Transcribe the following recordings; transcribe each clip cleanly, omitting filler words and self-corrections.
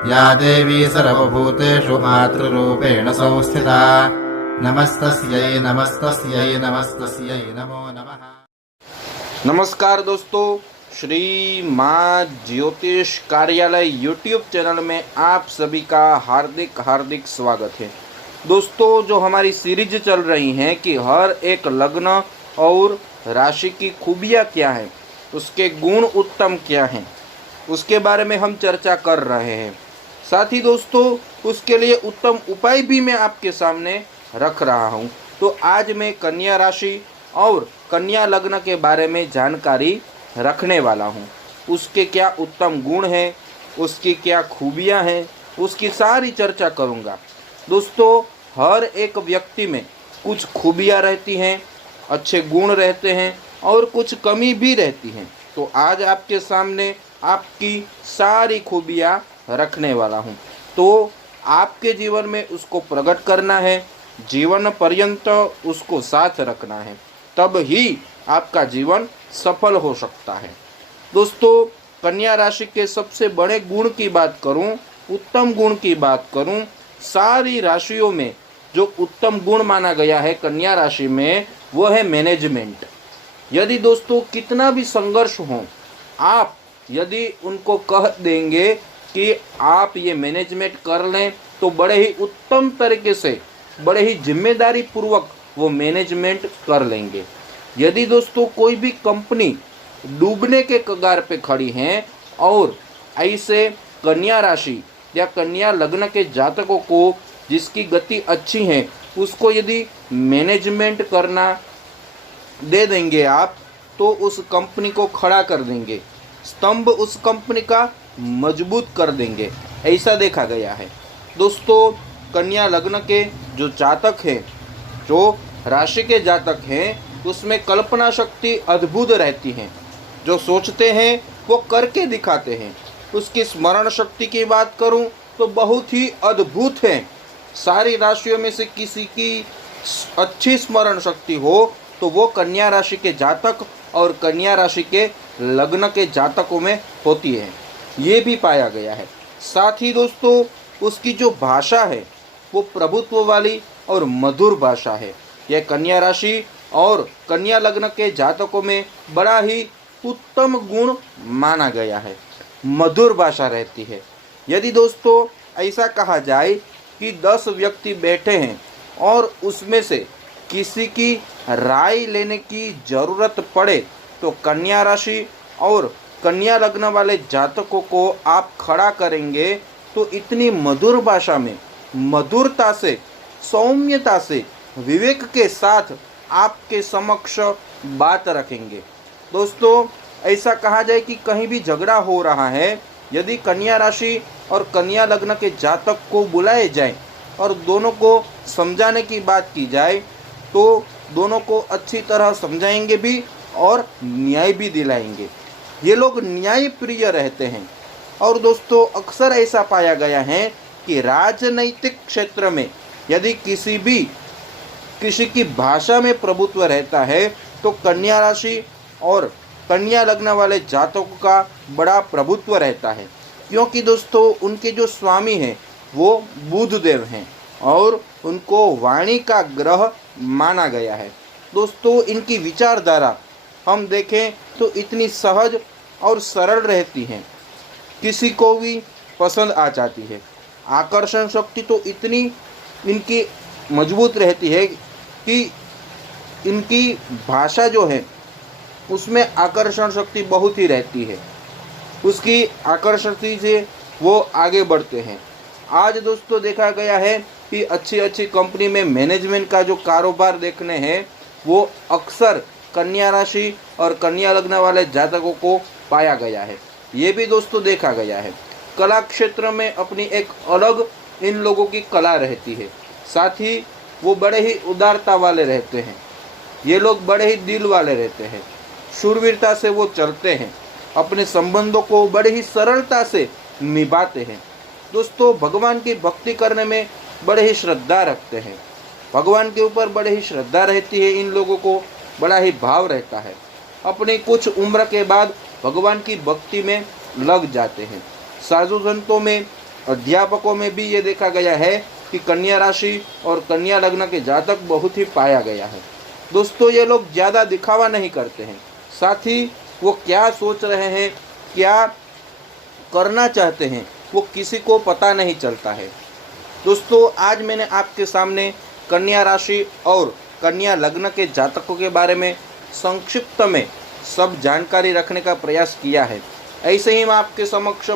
या देवी सर्वभूतेषु मातृरूपेण संस्थिता। नमस्तस्यै नमस्तस्यै नमस्तस्यै नमो नमः। नमस्कार दोस्तों, श्री माँ ज्योतिष कार्यालय यूट्यूब चैनल में आप सभी का हार्दिक हार्दिक स्वागत है। दोस्तों, जो हमारी सीरीज चल रही है कि हर एक लग्न और राशि की खूबियाँ क्या हैं, उसके गुण उत्तम क्या हैं, उसके बारे में हम चर्चा कर रहे हैं। साथ ही दोस्तों, उसके लिए उत्तम उपाय भी मैं आपके सामने रख रहा हूं। तो आज मैं कन्या राशि और कन्या लग्न के बारे में जानकारी रखने वाला हूं। उसके क्या उत्तम गुण हैं, उसकी क्या खूबियां हैं, उसकी सारी चर्चा करूंगा। दोस्तों, हर एक व्यक्ति में कुछ खूबियां रहती हैं, अच्छे गुण रहते हैं और कुछ कमी भी रहती हैं। तो आज आपके सामने आपकी सारी खूबियां रखने वाला हूं। तो आपके जीवन में उसको प्रकट करना है, जीवन पर्यंत उसको साथ रखना है, तब ही आपका जीवन सफल हो सकता है। दोस्तों, कन्या राशि के सबसे बड़े गुण की बात करूं, उत्तम गुण की बात करूं, सारी राशियों में जो उत्तम गुण माना गया है कन्या राशि में, वो है मैनेजमेंट। यदि दोस्तों कितना भी संघर्ष हो, आप यदि उनको कह देंगे कि आप ये मैनेजमेंट कर लें, तो बड़े ही उत्तम तरीके से, बड़े ही जिम्मेदारी पूर्वक वो मैनेजमेंट कर लेंगे। यदि दोस्तों कोई भी कंपनी डूबने के कगार पे खड़ी है और ऐसे कन्या राशि या कन्या लग्न के जातकों को जिसकी गति अच्छी है, उसको यदि मैनेजमेंट करना दे देंगे आप, तो उस कंपनी को खड़ा कर देंगे, स्तंभ उस कंपनी का मजबूत कर देंगे। ऐसा देखा गया है। दोस्तों, कन्या लग्न के जो जातक हैं, जो राशि के जातक हैं, उसमें कल्पना शक्ति अद्भुत रहती है। जो सोचते हैं वो करके दिखाते हैं। उसकी स्मरण शक्ति की बात करूं तो बहुत ही अद्भुत है। सारी राशियों में से किसी की अच्छी स्मरण शक्ति हो तो वो कन्या राशि के जातक और कन्या राशि के लग्न के जातकों में होती है, ये भी पाया गया है। साथ ही दोस्तों, उसकी जो भाषा है वो प्रभुत्व वाली और मधुर भाषा है। यह कन्या राशि और कन्या लग्न के जातकों में बड़ा ही उत्तम गुण माना गया है। मधुर भाषा रहती है। यदि दोस्तों ऐसा कहा जाए कि 10 व्यक्ति बैठे हैं और उसमें से किसी की राय लेने की ज़रूरत पड़े, तो कन्या राशि और कन्या लग्न वाले जातकों को आप खड़ा करेंगे तो इतनी मधुर भाषा में, मधुरता से, सौम्यता से, विवेक के साथ आपके समक्ष बात रखेंगे। दोस्तों, ऐसा कहा जाए कि कहीं भी झगड़ा हो रहा है, यदि कन्या राशि और कन्या लग्न के जातक को बुलाए जाए और दोनों को समझाने की बात की जाए, तो दोनों को अच्छी तरह समझाएंगे भी और न्याय भी दिलाएंगे। ये लोग न्याय प्रिय रहते हैं। और दोस्तों, अक्सर ऐसा पाया गया है कि राजनैतिक क्षेत्र में यदि किसी की भाषा में प्रभुत्व रहता है, तो कन्या राशि और कन्या लग्न वाले जातकों का बड़ा प्रभुत्व रहता है। क्योंकि दोस्तों, उनके जो स्वामी हैं वो बुध देव हैं और उनको वाणी का ग्रह माना गया है। दोस्तों, इनकी विचारधारा हम देखें तो इतनी सहज और सरल रहती हैं, किसी को भी पसंद आ जाती है। आकर्षण शक्ति तो इतनी इनकी मजबूत रहती है कि इनकी भाषा जो है उसमें आकर्षण शक्ति बहुत ही रहती है। उसकी आकर्षण शक्ति से वो आगे बढ़ते हैं। आज दोस्तों देखा गया है कि अच्छी अच्छी कंपनी में मैनेजमेंट का जो कारोबार देखने हैं, वो अक्सर कन्या राशि और कन्या लग्न वाले जातकों को पाया गया है। ये भी दोस्तों देखा गया है। कला क्षेत्र में अपनी एक अलग इन लोगों की कला रहती है। साथ ही वो बड़े ही उदारता वाले रहते हैं। ये लोग बड़े ही दिल वाले रहते हैं। शूरवीरता से वो चलते हैं। अपने संबंधों को बड़े ही सरलता से निभाते हैं। दोस्तों, भगवान की भक्ति करने में बड़े ही श्रद्धा रखते हैं। भगवान के ऊपर बड़े ही श्रद्धा रहती है। इन लोगों को बड़ा ही भाव रहता है। अपनी कुछ उम्र के बाद भगवान की भक्ति में लग जाते हैं। साधु संतों में अध्यापकों में भी ये देखा गया है कि कन्या राशि और कन्या लग्न के जातक बहुत ही पाया गया है। दोस्तों, ये लोग ज़्यादा दिखावा नहीं करते हैं, साथ ही वो क्या सोच रहे हैं, क्या करना चाहते हैं, वो किसी को पता नहीं चलता है। दोस्तों, आज मैंने आपके सामने कन्या राशि और कन्या लग्न के जातकों के बारे में संक्षिप्त में सब जानकारी रखने का प्रयास किया है। ऐसे ही मैं आपके समक्ष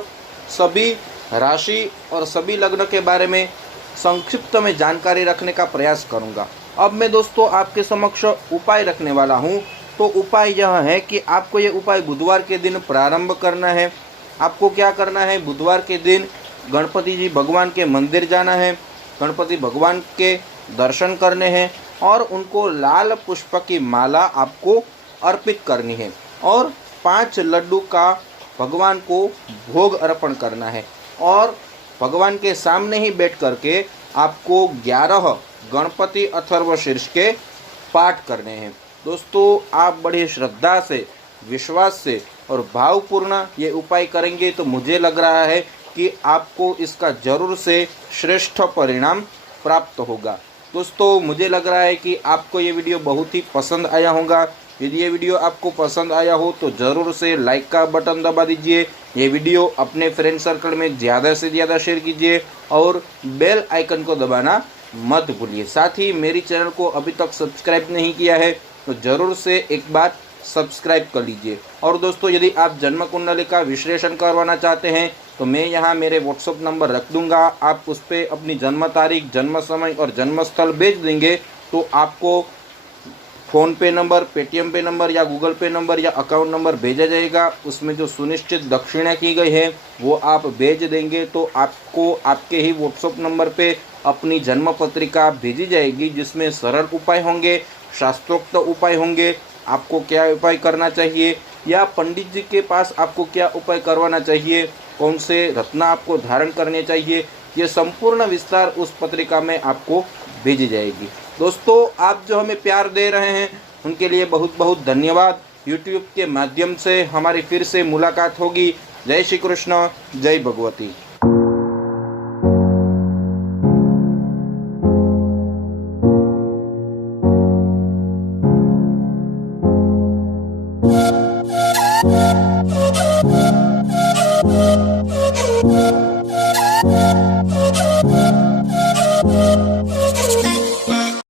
सभी राशि और सभी लग्न के बारे में संक्षिप्त में जानकारी रखने का प्रयास करूंगा। अब मैं दोस्तों आपके समक्ष उपाय रखने वाला हूं। तो उपाय यह है कि आपको ये उपाय बुधवार के दिन प्रारंभ करना है। आपको क्या करना है, बुधवार के दिन गणपति जी भगवान के मंदिर जाना है, गणपति भगवान के दर्शन करने हैं और उनको लाल पुष्प की माला आपको अर्पित करनी है और 5 लड्डू का भगवान को भोग अर्पण करना है और भगवान के सामने ही बैठ करके आपको 11 गणपति अथर्वशीर्ष के पाठ करने हैं। दोस्तों, आप बड़ी श्रद्धा से, विश्वास से और भावपूर्ण ये उपाय करेंगे तो मुझे लग रहा है कि आपको इसका जरूर से श्रेष्ठ परिणाम प्राप्त होगा। दोस्तों, मुझे लग रहा है कि आपको ये वीडियो बहुत ही पसंद आया होगा। यदि ये वीडियो आपको पसंद आया हो तो ज़रूर से लाइक का बटन दबा दीजिए। ये वीडियो अपने फ्रेंड सर्कल में ज़्यादा से ज़्यादा शेयर कीजिए और बेल आइकन को दबाना मत भूलिए। साथ ही मेरी चैनल को अभी तक सब्सक्राइब नहीं किया है तो ज़रूर से एक बार सब्सक्राइब कर लीजिए। और दोस्तों, यदि आप जन्म कुंडली का विश्लेषण करवाना चाहते हैं तो मैं यहाँ मेरे व्हाट्सअप नंबर रख दूंगा। आप उस पर अपनी जन्म तारीख, जन्म समय और जन्म स्थल भेज देंगे तो आपको फ़ोन पे नंबर, पेटीएम पे नंबर या गूगल पे नंबर या अकाउंट नंबर भेजा जाएगा। उसमें जो सुनिश्चित दक्षिणा की गई है वो आप भेज देंगे तो आपको आपके ही व्हाट्सअप नंबर पे अपनी जन्म पत्रिका भेजी जाएगी, जिसमें सरल उपाय होंगे, शास्त्रोक्त उपाय होंगे, आपको क्या उपाय करना चाहिए या पंडित जी के पास आपको क्या उपाय करवाना चाहिए, कौन से रत्न आपको धारण करने चाहिए, ये संपूर्ण विस्तार उस पत्रिका में आपको भेजी जाएगी। दोस्तों, आप जो हमें प्यार दे रहे हैं उनके लिए बहुत बहुत धन्यवाद। यूट्यूब के माध्यम से हमारी फिर से मुलाकात होगी। जय श्री कृष्ण, जय भगवती। Yeah.